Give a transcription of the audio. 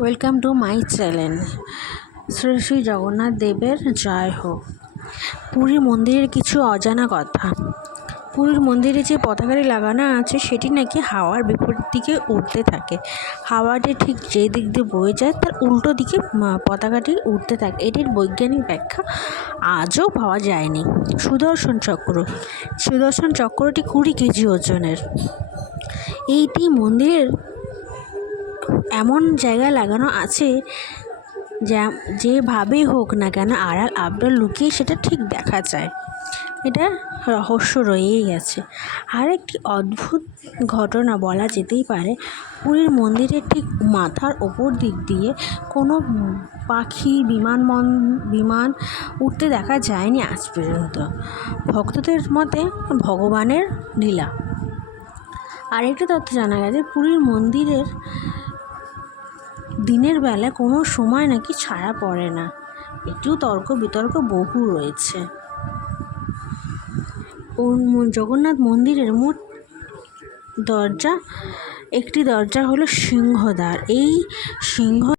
Welcome to my channel. Shri Shri Jagannath দেবের জয় হোক। পুরীর মন্দিরের কিছু অজানা কথা। পুরীর মন্দিরে যে পতাকাটি লাগানো আছে সেটি নাকি হাওয়ার বিপরীত দিকে উড়তে থাকে। হাওয়াটি ঠিক যে দিক দিয়ে বয়ে যায় তার উল্টো দিকে পতাকাটি উড়তে থাকে। এটির বৈজ্ঞানিক ব্যাখ্যা আজও পাওয়া যায়নি। সুদর্শন চক্রটি 20 কেজি ওজনের। এইটি মন্দিরের এমন জায়গায় লাগানো আছে যেভাবেই হোক না কেন আড়াল আবডাল লুকিয়ে সেটা ঠিক দেখা যায়। এটা রহস্য রয়েই গেছে। আর একটি অদ্ভুত ঘটনা বলা যেতেই পারে, পুরীর মন্দিরের ঠিক মাথার ওপর দিক দিয়ে কোনো পাখি বিমান উঠতে দেখা যায়নি আজ পর্যন্ত। ভক্তদের মতে ভগবানের লীলা। আরেকটি তথ্য জানা গেছে, পুরীর মন্দিরের দিনের বেলা কোনো সময় নাকি ছায়া পড়ে না। এটিও তর্ক বিতর্ক বহু রয়েছে। জগন্নাথ মন্দিরের মোট একটি দরজা হলো সিংহদ্বার। এই সিংহ